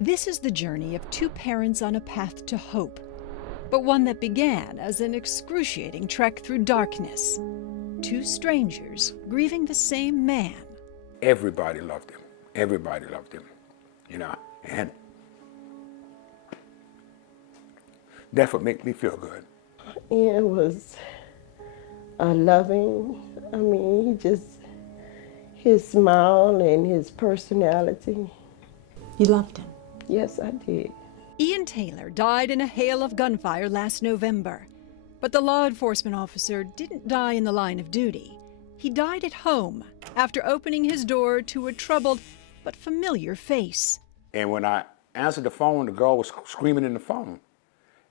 This is the journey of two parents on a path to hope, but one that began as an excruciating trek through darkness. Two strangers grieving the same man. Everybody loved him. Everybody loved him, and that's what makes me feel good. Ian was a loving, his smile and his personality. You loved him? Yes, I did. Ian Taylor died in a hail of gunfire last November. But the law enforcement officer didn't die in the line of duty. He died at home after opening his door to a troubled but familiar face. And when I answered the phone, the girl was screaming in the phone.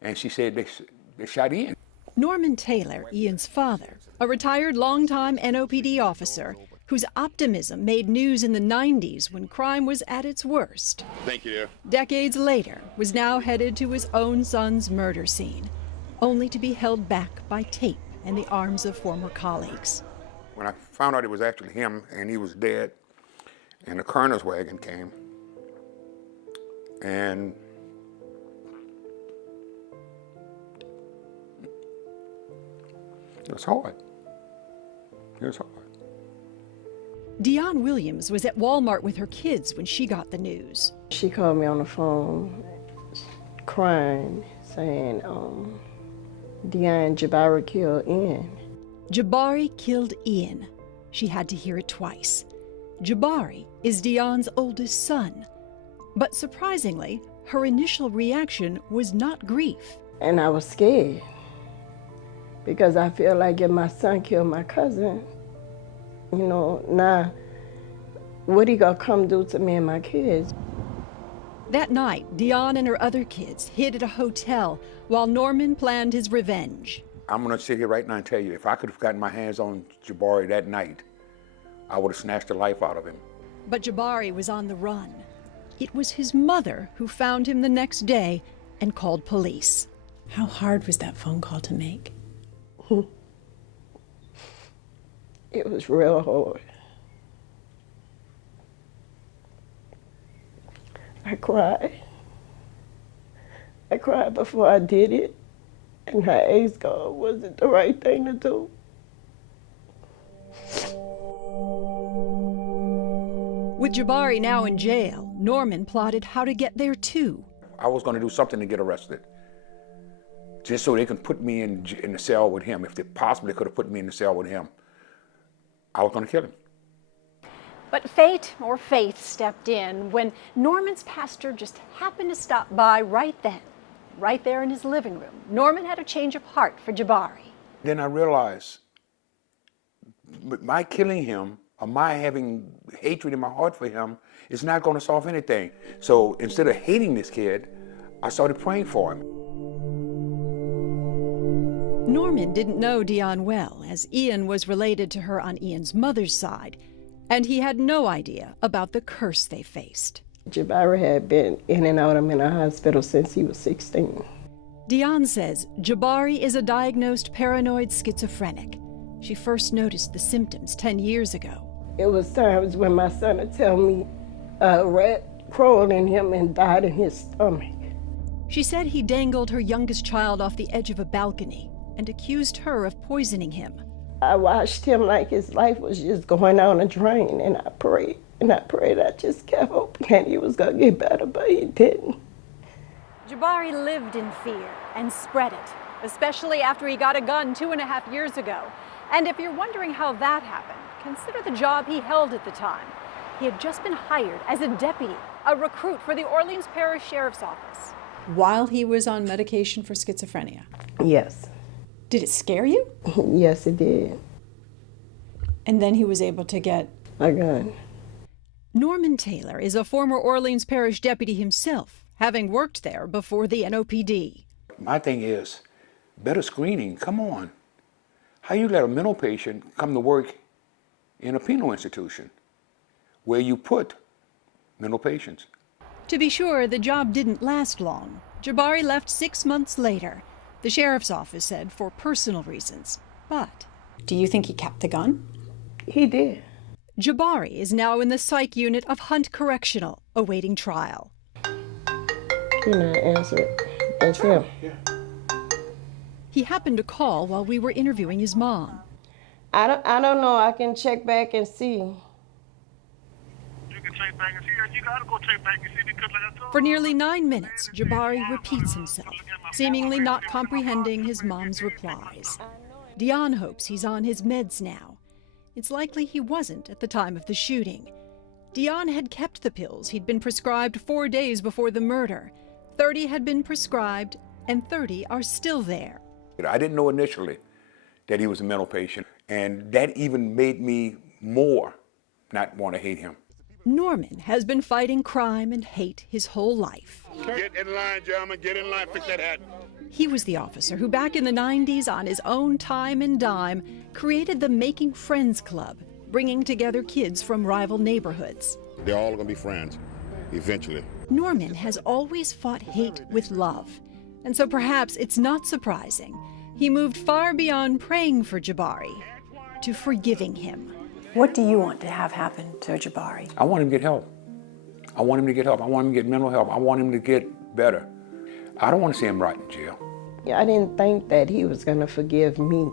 And she said they shot Ian. Norman Taylor, Ian's father, a retired longtime NOPD officer whose optimism made news in the 90s when crime was at its worst. Thank you, dear. Decades later, was now headed to his own son's murder scene, only to be held back by tape and the arms of former colleagues. When I found out it was actually him and he was dead, and the coroner's wagon came, and it was hard. It was hard. Dionne Williams was at Walmart with her kids when she got the news. She called me on the phone crying, saying, Jabari killed Ian. Jabari killed Ian. She had to hear it twice. Jabari is Dionne's oldest son. But surprisingly, her initial reaction was not grief. And I was scared because I feel like if my son killed my cousin, now what he gonna come do to me and my kids? That night, Dionne and her other kids hid at a hotel while Norman planned his revenge. I'm gonna sit here right now and tell you, if I could have gotten my hands on Jabari that night, I would have snatched the life out of him. But Jabari was on the run. It was his mother who found him the next day and called police. How hard was that phone call to make? It was real hard. I cried. I cried before I did it, and I asked God, was it the right thing to do? With Jabari now in jail, Norman plotted how to get there too. I was gonna do something to get arrested, just so they can put me in the cell with him. If they possibly could have put me in the cell with him, I was gonna kill him. But fate or faith stepped in when Norman's pastor just happened to stop by right then, right there in his living room. Norman had a change of heart for Jabari. Then I realized, my killing him, or my having hatred in my heart for him, is not gonna solve anything. So instead of hating this kid, I started praying for him. Norman didn't know Dionne well, as Ian was related to her on Ian's mother's side, and he had no idea about the curse they faced. Jabari had been in and out of mental hospital since he was 16. Dionne says Jabari is a diagnosed paranoid schizophrenic. She first noticed the symptoms 10 years ago. It was times when my son would tell me a rat crawled in him and died in his stomach. She said he dangled her youngest child off the edge of a balcony and accused her of poisoning him. I watched him like his life was just going down a drain, and I prayed. I just kept hoping that he was gonna get better, but he didn't. Jabari lived in fear and spread it, especially after he got a gun 2.5 years ago. And if you're wondering how that happened, consider the job he held at the time. He had just been hired as a deputy, a recruit for the Orleans Parish Sheriff's Office. While he was on medication for schizophrenia? Yes. Did it scare you? Yes, it did. And then he was able to get a gun. Norman Taylor is a former Orleans Parish deputy himself, having worked there before the NOPD. My thing is, better screening, come on. How you let a mental patient come to work in a penal institution where you put mental patients? To be sure, the job didn't last long. Jabari left 6 months later. The sheriff's office said for personal reasons, but... Do you think he kept the gun? He did. Jabari is now in the psych unit of Hunt Correctional, awaiting trial. You know, answer it. That's him. He happened to call while we were interviewing his mom. I don't know. I can check back and see. You can check back and see, or you gotta go check back and see because like I told For nearly 9 minutes, Jabari repeats himself, seemingly not comprehending his mom's replies. Dion hopes he's on his meds now. It's likely he wasn't at the time of the shooting. Dion had kept the pills he'd been prescribed 4 days before the murder. 30 had been prescribed, and 30 are still there. I didn't know initially that he was a mental patient, and that even made me more not want to hate him. Norman has been fighting crime and hate his whole life. Get in line, gentlemen, get in line, fix that hat. He was the officer who back in the 90s, on his own time and dime, created the Making Friends Club, bringing together kids from rival neighborhoods. They're all gonna be friends, eventually. Norman has always fought hate with love, and so perhaps it's not surprising he moved far beyond praying for Jabari to forgiving him. What do you want to have happen to Jabari? I want him to get help. I want him to get help. I want him to get mental help. I want him to get better. I don't want to see him rot in jail. Yeah, I didn't think that he was going to forgive me,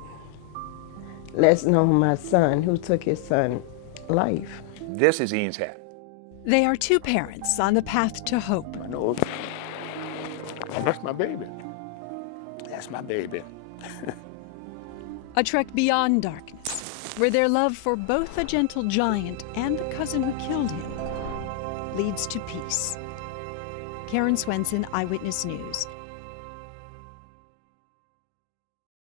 less known my son, who took his son's life. This is Ian's hat. They are two parents on the path to hope. I know. Oh, that's my baby. That's my baby. A trek beyond darkness, where their love for both the gentle giant and the cousin who killed him leads to peace. Karen Swenson, Eyewitness News.